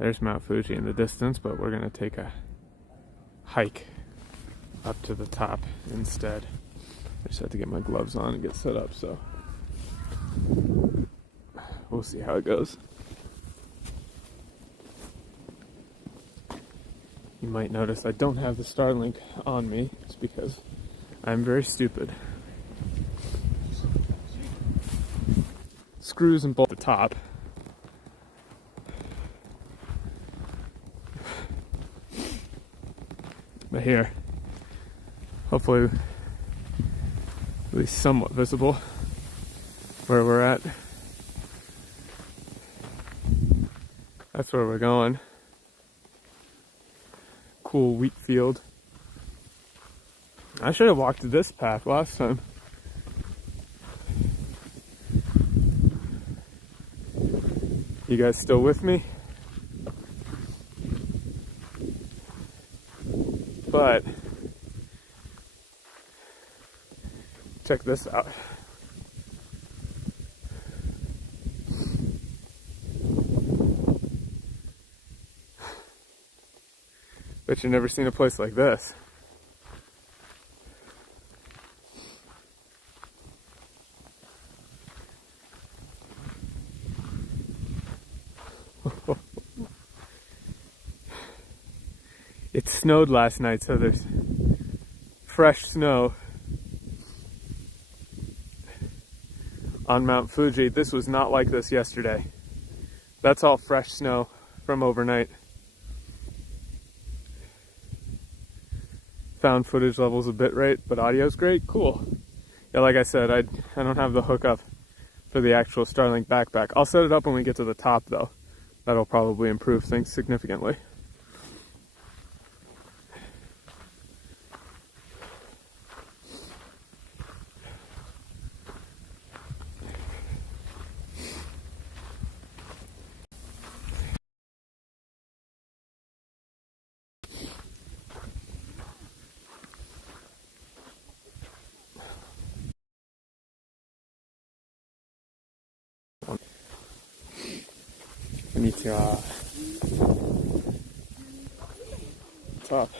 There's Mount Fuji in the distance, but we're gonna take a hike up to the top instead. I just have to get my gloves on and get set up, so we'll see how it goes. You might notice I don't have the Starlink on me. It's because I'm very stupid. Screws and bolt at the top. But here, hopefully at least somewhat visible where we're at. That's where we're going. Cool wheat field. I should have walked this path last time. You guys still with me? But check this out. Bet you've never seen a place like this. It snowed last night, so there's fresh snow on Mount Fuji. This was not like this yesterday. That's all fresh snow from overnight. Found footage levels a bit right, but audio's great. Cool. Yeah, like I said, I don't have the hookup for the actual Starlink backpack. I'll set it up when we get to the top, though. That'll probably improve things significantly. Konnichiwa. Top.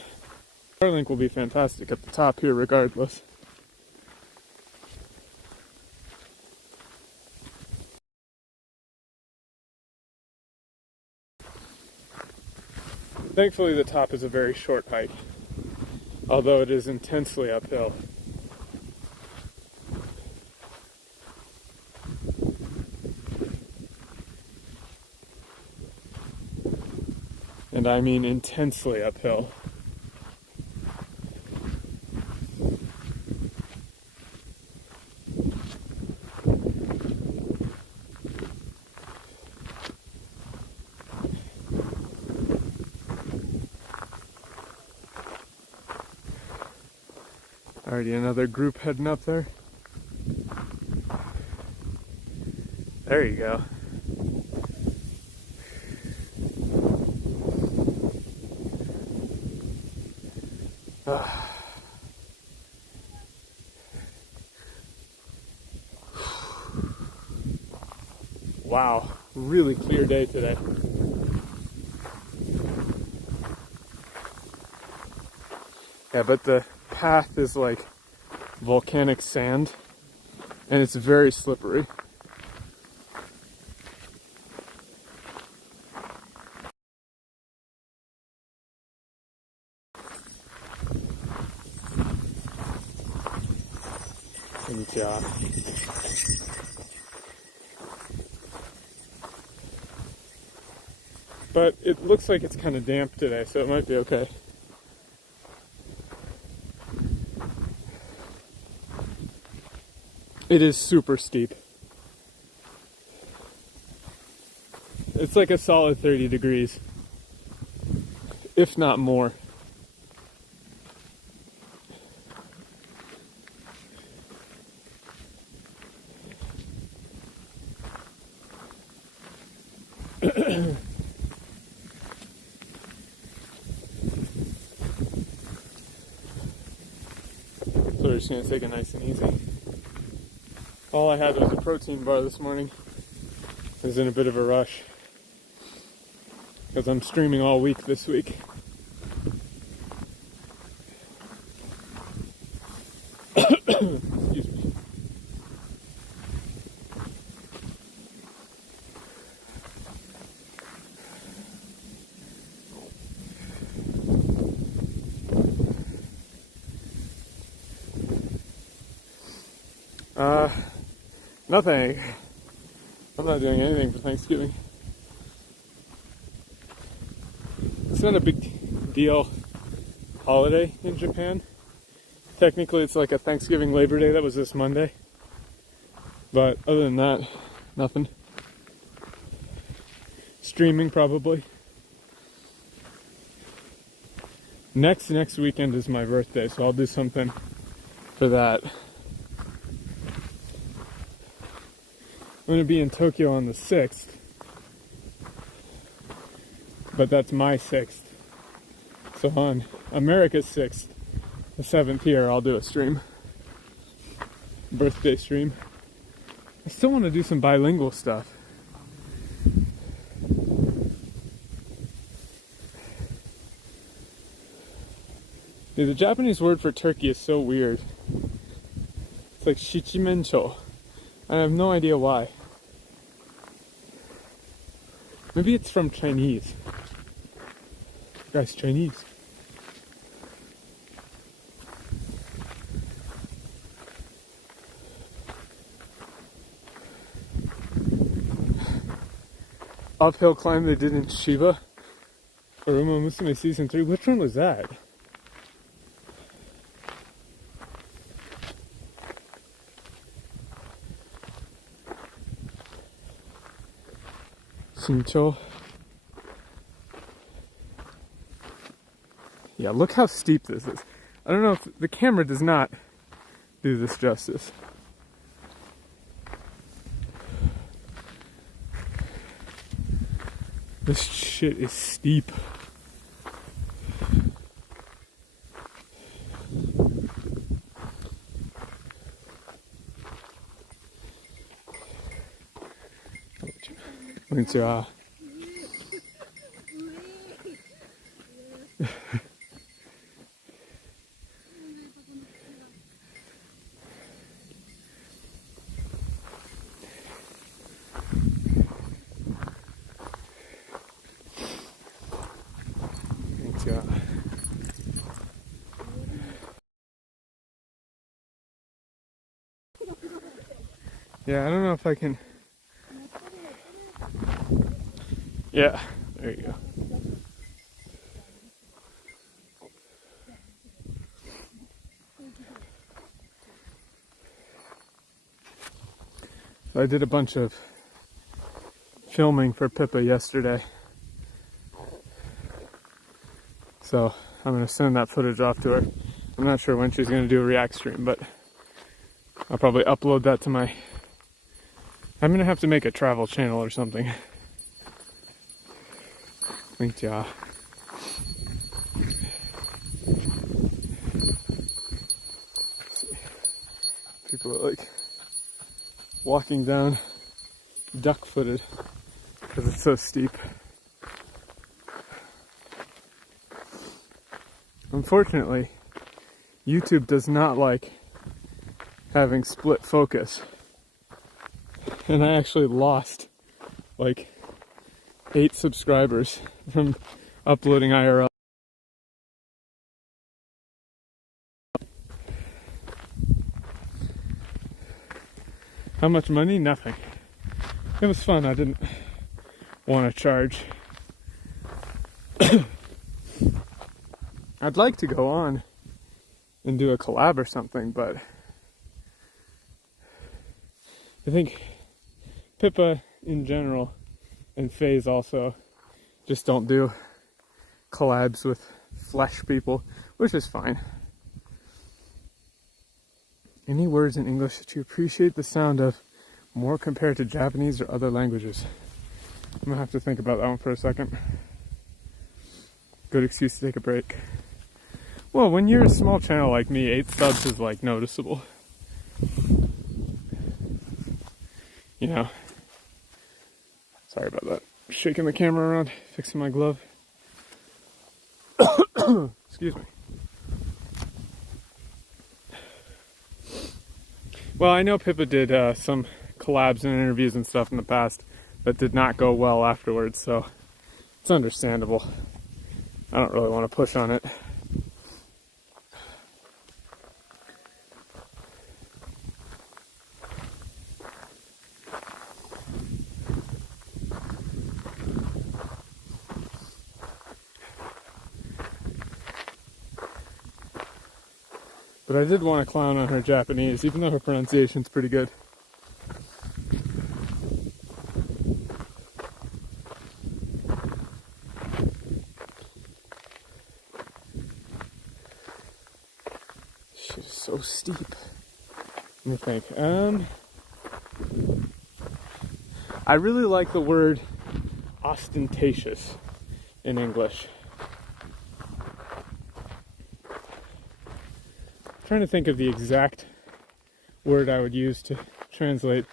Starlink will be fantastic at the top here regardless. Thankfully the top is a very short hike, although it is intensely uphill. And I mean intensely uphill. Already another group heading up there. There you go. Wow, really clear day today. Yeah, but the path is like volcanic sand and it's very slippery. Konnichiwa. But it looks like it's kind of damp today, so it might be okay. It is super steep. It's like a solid 30 degrees, if not more. So we're just gonna take it nice and easy. All I had was a protein bar this morning. I was in a bit of a rush. because I'm streaming all week this week. Excuse me. Nothing. I'm not doing anything for Thanksgiving. It's not a big deal holiday in Japan. Technically, it's like a Thanksgiving Labor Day that was this Monday. But other than that, nothing. Streaming probably. Next weekend is my birthday, so I'll do something for that. I'm going to be in Tokyo on the 6th, but that's my 6th. So on America's 6th, the 7th here, I'll do a stream. Birthday stream. I still want to do some bilingual stuff. Dude, the Japanese word for turkey is so weird. It's like shichimencho. I have no idea why. Maybe it's from Chinese. Guys, Chinese. Uphill climb they did in Shiba for Uma Musume Season 3. Which one was that? Shincho. Yeah, look how steep this is. I don't know if the camera does not do this justice. This shit is steep. Konnichiwa. Yeah, I don't know if I can. Yeah, there you go. So I did a bunch of filming for Pippa yesterday. So I'm going to send that footage off to her. I'm not sure when she's going to do a react stream, but I'll probably upload that to my... I'm going to have to make a travel channel or something. Konnichiwa. People are like walking down duck-footed because it's so steep. Unfortunately, YouTube does not like having split focus. And I actually lost like 8 subscribers from uploading IRL. How much money? Nothing. It was fun. I didn't want to charge. I'd like to go on and do a collab or something, but I think Pippa in general and FaZe also just don't do collabs with flesh people, which is fine. Any words in English that you appreciate the sound of more compared to Japanese or other languages? I'm gonna have to think about that one for a second. Good excuse to take a break. Well, when you're a small channel like me, 8 subs is like noticeable. You know? Sorry about that. shaking the camera around, fixing my glove. Excuse me. Well, I know Pippa did some collabs and interviews and stuff in the past that did not go well afterwards, so it's understandable. I don't really want to push on it. But I did want to clown on her Japanese, even though her pronunciation's pretty good. Shit is so steep. Let me think. I really like the word ostentatious in English. Trying to think of the exact word I would use to translate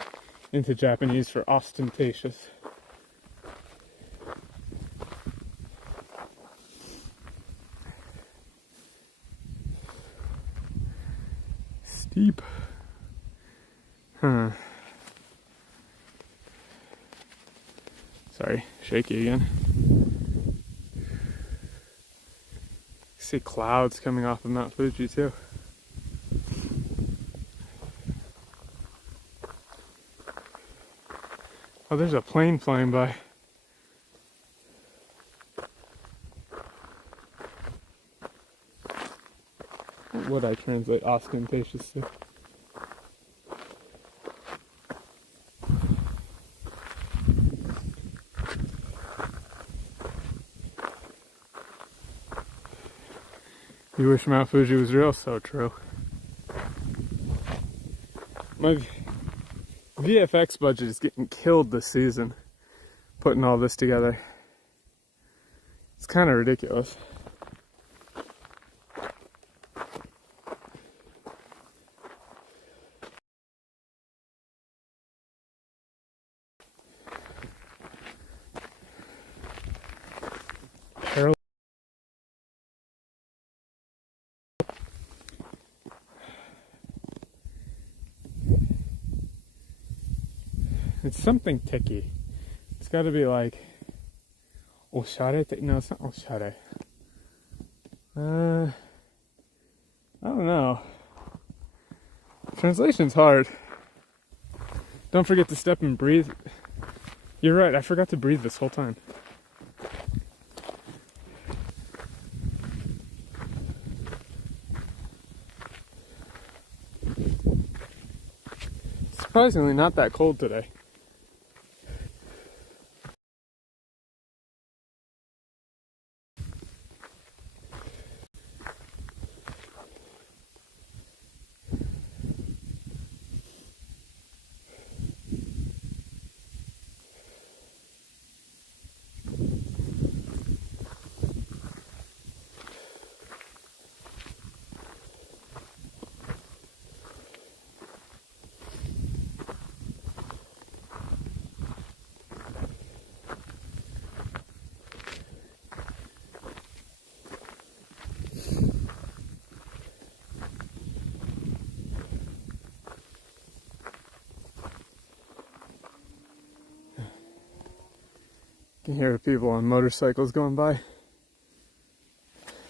into Japanese for ostentatious. Steep. Sorry, shaky again. See clouds coming off of Mount Fuji too. Oh, there's a plane flying by. What would I translate ostentatious to? You wish Mount Fuji was real? So true. My VFX budget is getting killed this season, putting all this together. It's kind of ridiculous. It's something ticky. It's got to be like oshare. No, it's not oshare. I don't know. Translation's hard. Don't forget to step and breathe. You're right, I forgot to breathe this whole time. Surprisingly not that cold today. You can hear people on motorcycles going by.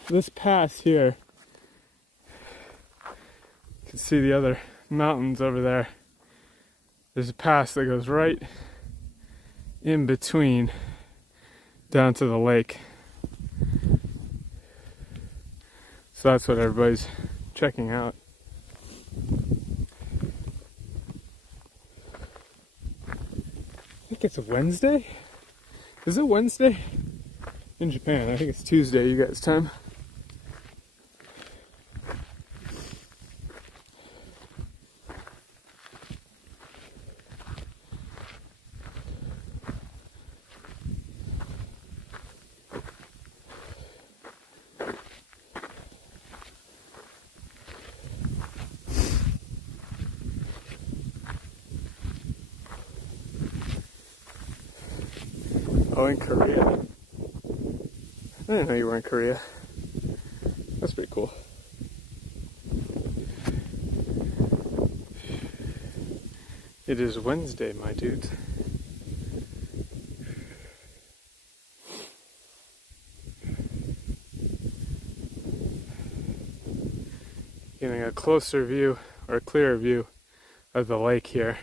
This pass here, you can see the other mountains over there. There's a pass that goes right in between down to the lake. So that's what everybody's checking out. I think it's a Wednesday? Is it Wednesday? In Japan, I think it's Tuesday, you guys' time. Oh, in Korea? I didn't know you were in Korea. That's pretty cool. It is Wednesday, my dudes. Getting a closer view, or a clearer view, of the lake here.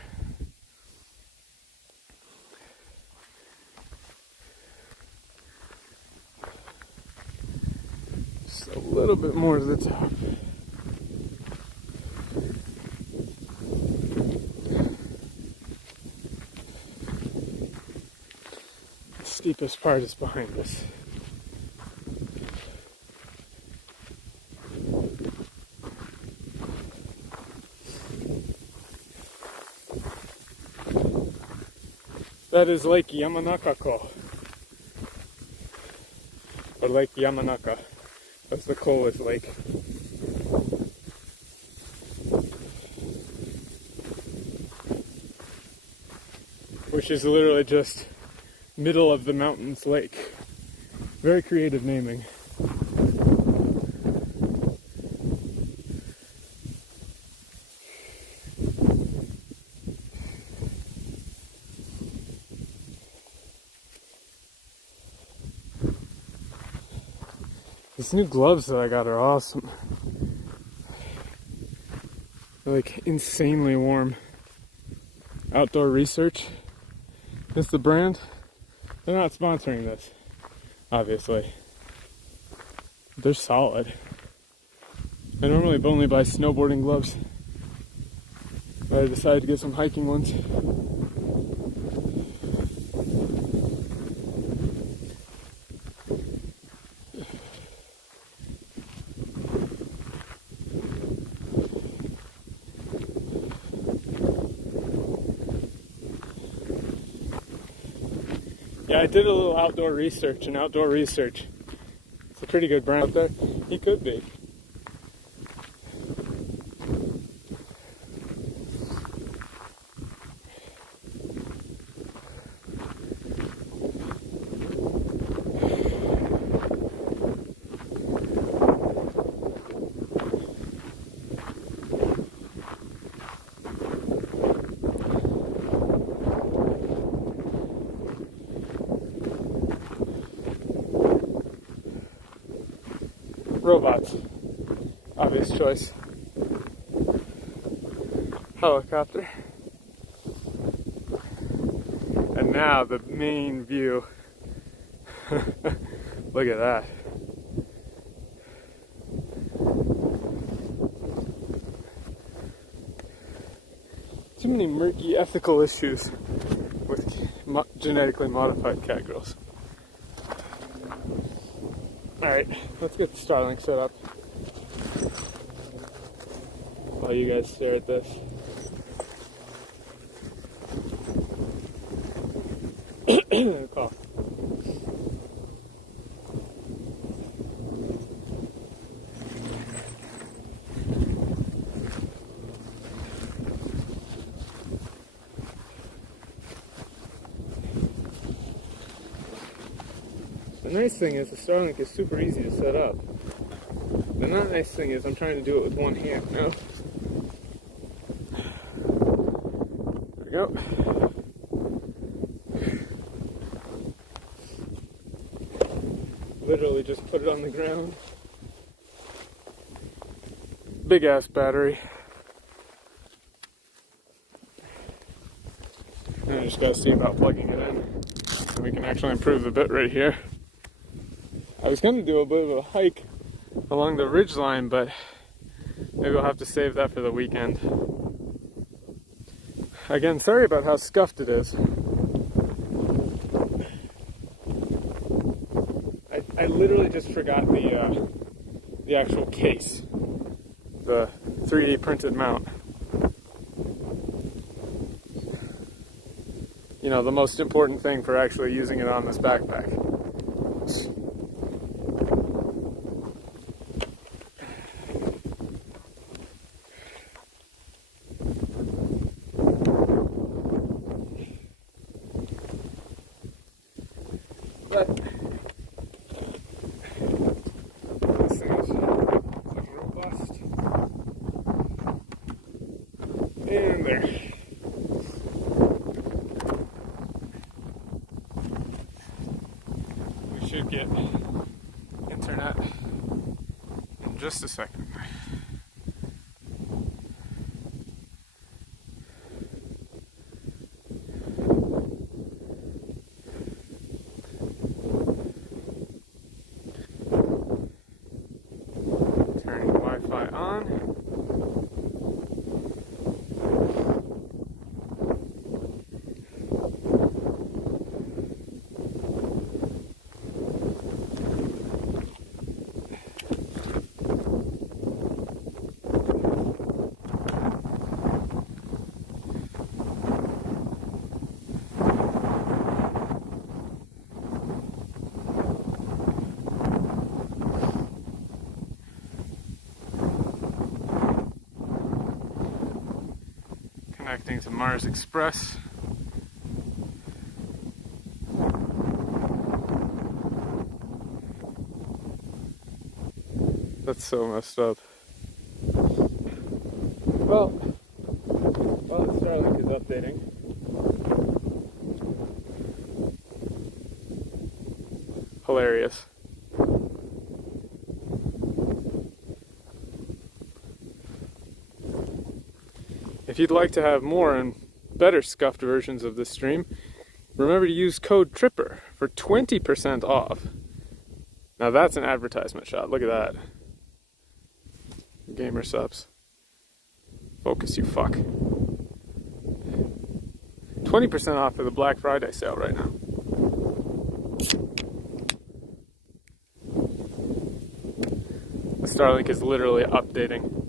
Just a little bit more to the top. The steepest part is behind us. That is Lake Yamanaka-ko, or Lake Yamanaka. That's the coolest lake. Which is literally just middle of the mountains lake. Very creative naming. These new gloves that I got are awesome. They're like insanely warm. Outdoor Research is the brand. They're not sponsoring this, obviously. They're solid. I normally only buy snowboarding gloves, but I decided to get some hiking ones. Yeah, I did a little outdoor research, and Outdoor Research, it's a pretty good brand out there. He could be. Robots. Obvious choice. Helicopter. And now the main view. Look at that. Too many murky ethical issues with genetically modified cat girls. Alright, let's get the Starlink set up while you guys stare at this. Cool. The nice thing is the Starlink is super easy to set up. The not nice thing is I'm trying to do it with one hand now. There we go. Literally just put it on the ground. Big ass battery. And I just gotta see about plugging it in. So we can actually improve the bit right here. I was going to do a bit of a hike along the ridge line, but maybe I'll have to save that for the weekend. Again, sorry about how scuffed it is. I literally just forgot the actual case, the 3D printed mount. You know, the most important thing for actually using it on this backpack. there. We should get internet in just a second. Turning Wi-Fi on. Connecting to Mars Express. That's so messed up. Well, while the Starlink is updating, hilarious. If you'd like to have more and better scuffed versions of this stream, remember to use code TRIPPER for 20% off. Now that's an advertisement shot. Look at that. Gamer subs. Focus, you fuck. 20% off for the Black Friday sale right now. The Starlink is literally updating.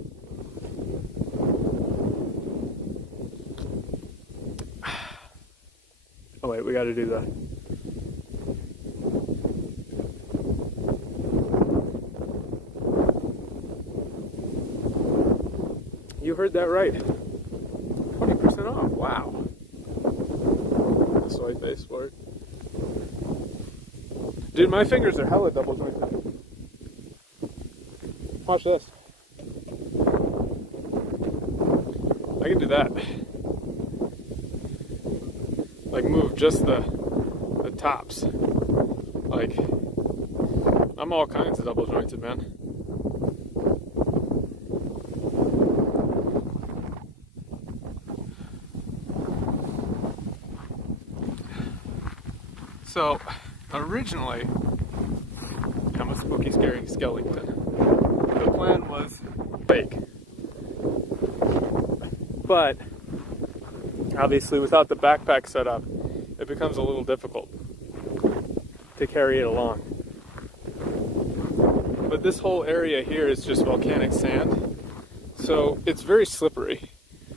Oh wait, we gotta do that. You heard that right. 20% off, wow. Swipe face for it. Dude, my fingers are hella double jointed. Watch this. I can do that. Like move just the tops. Like, I'm all kinds of double jointed, man. So, originally, I'm a spooky, scary skeleton. The plan was fake. But, obviously, without the backpack set up, it becomes a little difficult to carry it along. But this whole area here is just volcanic sand, so it's very slippery.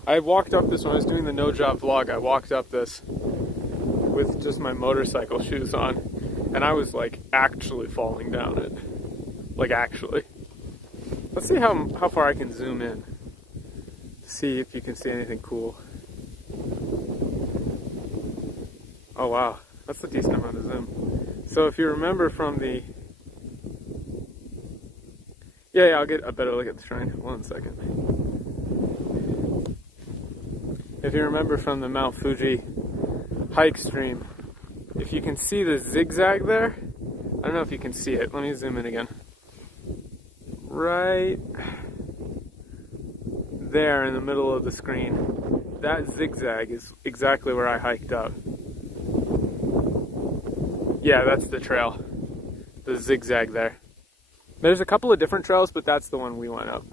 I walked up this when I was doing the no job vlog. I walked up this with just my motorcycle shoes on, and I was like actually falling down it. Like actually. Let's see how far I can zoom in to see if you can see anything cool. Oh wow, that's a decent amount of zoom. So if you remember from the... Yeah, I'll get a better look at the shrine. 1 second. If you remember from the Mount Fuji hike stream, if you can see the zigzag there, I don't know if you can see it. Let me zoom in again. Right there in the middle of the screen, that zigzag is exactly where I hiked up. Yeah, that's the trail. The zigzag there. There's a couple of different trails, but that's the one we went up.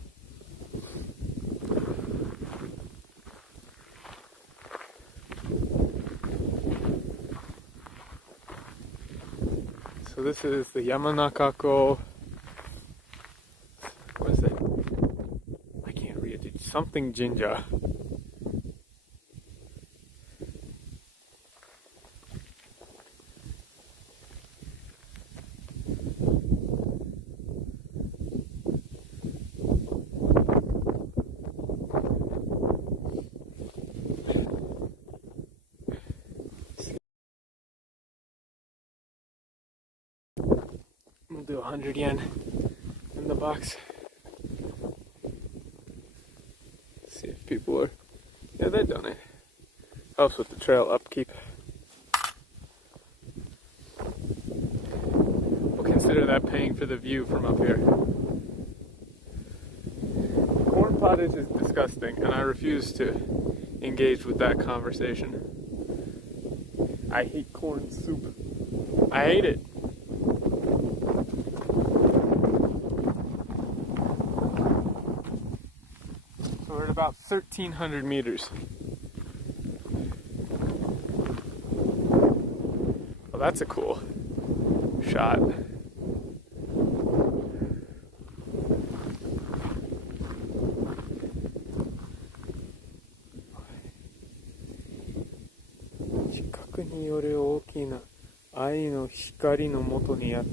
So this is the Yamanakako... What is it? I can't read it. Something Jinja. We'll do 100 yen in the box. See if people are Yeah, they donate. Helps with the trail upkeep. We'll consider that paying for the view from up here. Corn pottage is disgusting, and I refuse to engage with that conversation. I hate corn soup. I hate it. So we're at about 1,300 meters. Well, that's a cool shot.による大きな愛の光のもとにあっ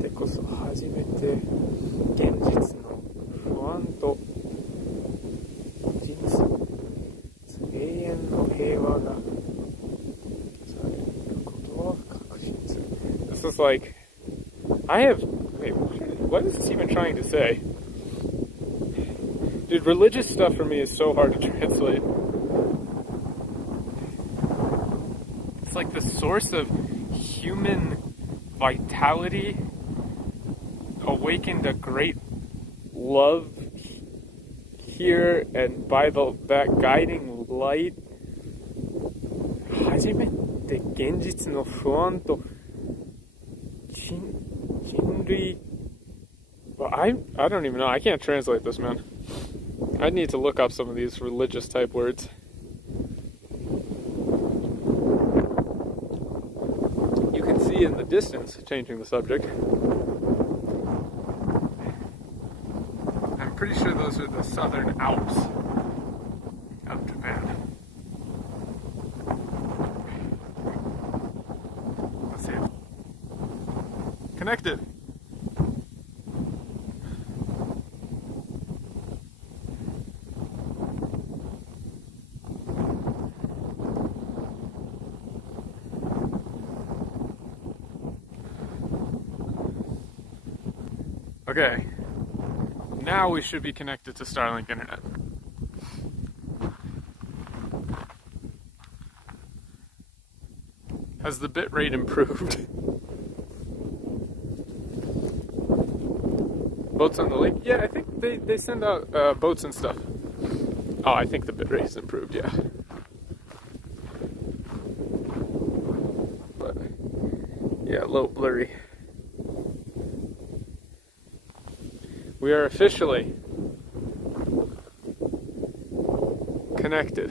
てこそ初めて現実の不安と人生永遠の平和がされることを確信する。This is like, wait, what is this even trying to say? Dude, religious stuff for me is so hard to translate. It's like the source of human vitality awakened a great love here, and by that guiding light, 初めて現実の不安と人類 Well, I don't even know. I can't translate this, man. I need to look up some of these religious type words. You can see in the distance, changing the subject, I'm pretty sure those are the southern Alps of Japan. Let's see. Connected. Okay, now we should be connected to Starlink Internet. Has the bit rate improved? Boats on the lake? Yeah, I think they send out boats and stuff. Oh, I think the bit rate has improved, yeah. But, yeah, a little blurry. We are officially connected.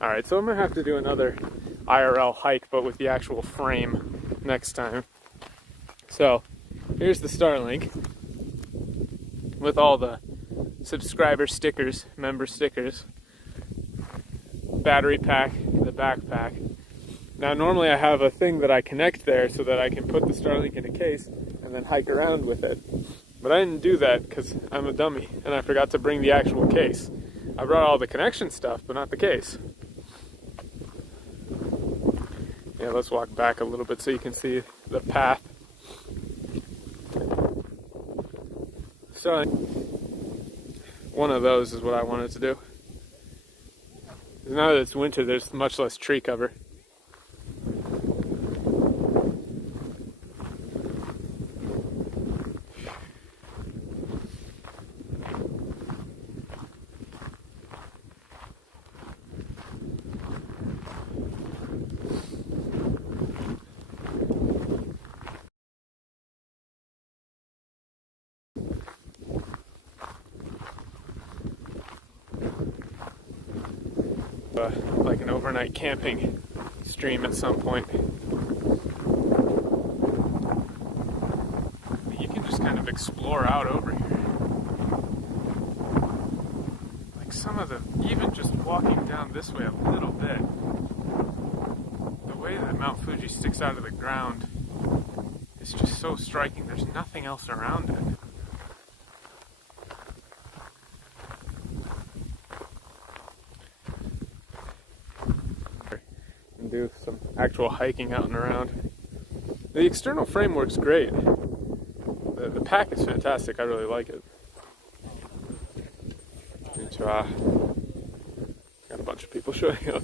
Alright, so I'm going to have to do another IRL hike, but with the actual frame next time. So, here's the Starlink with all the subscriber stickers, member stickers, battery pack, the backpack. Now, normally I have a thing that I connect there so that I can put the Starlink in a case and then hike around with it. But I didn't do that because I'm a dummy and I forgot to bring the actual case. I brought all the connection stuff, but not the case. Yeah, let's walk back a little bit so you can see the path. So, one of those is what I wanted to do. Now that it's winter, there's much less tree cover. Like an overnight camping stream at some point. You can just kind of explore out over here. Like some of the, even just walking down this way a little bit, the way that Mount Fuji sticks out of the ground is just so striking. There's nothing else around it. Do some actual hiking out and around. The external framework's great. The pack is fantastic. I really like it. Konnichiwa. Got a bunch of people showing up.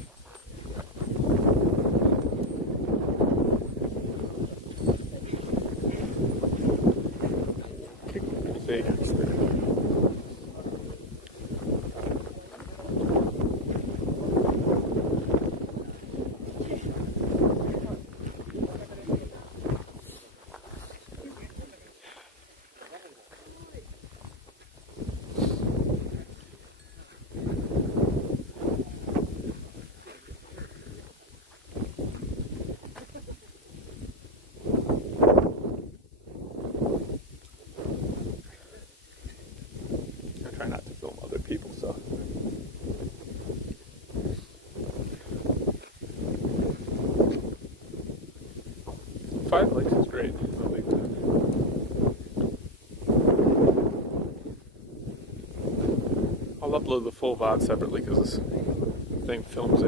Try not to film other people, so. Five Lakes is great. I like that. I'll upload the full VOD separately because this thing films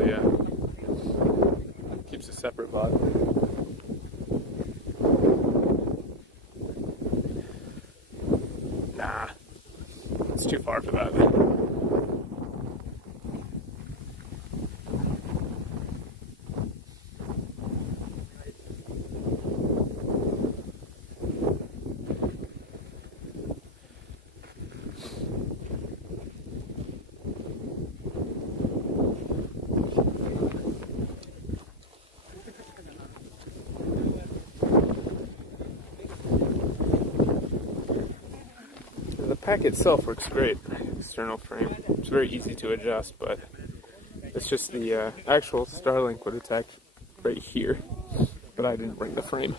keeps a separate VOD. Nah. It's too far for that. The pack itself works great. External frame. It's very easy to adjust, but it's just the actual Starlink would attack right here, but I didn't bring the frame.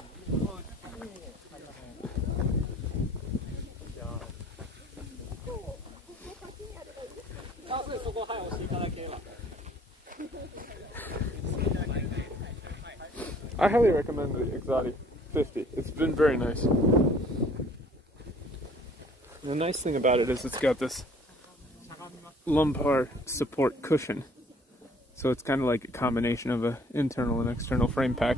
I highly recommend the Exotic 50. It's been very nice. The nice thing about it is it's got this lumbar support cushion. So it's kind of like a combination of an internal and external frame pack.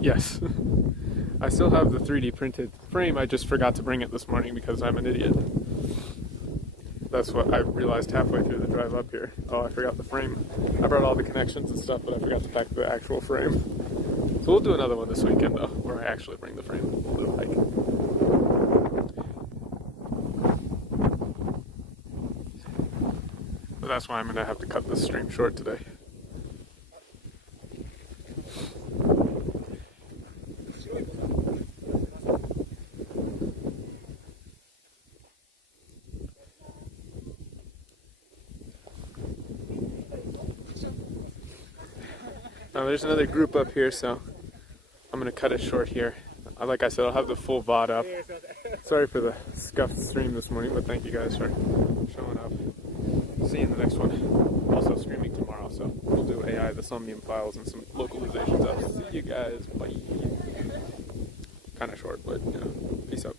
Yes. I still have the 3D printed frame, I just forgot to bring it this morning because I'm an idiot. That's what I realized halfway through the drive up here. Oh, I forgot the frame. I brought all the connections and stuff, but I forgot to pack the actual frame. So we'll do another one this weekend though, where I actually bring the frame. We'll do a hike. But that's why I'm gonna have to cut this stream short today. Now there's another group up here, so I'm going to cut it short here. Like I said, I'll have the full VOD up. Sorry for the scuffed stream this morning, but thank you guys for showing up. See you in the next one. Also streaming tomorrow, so we'll do AI, the Somnium files, and some localizations up. See you guys. Bye. Kind of short, but you know, peace out.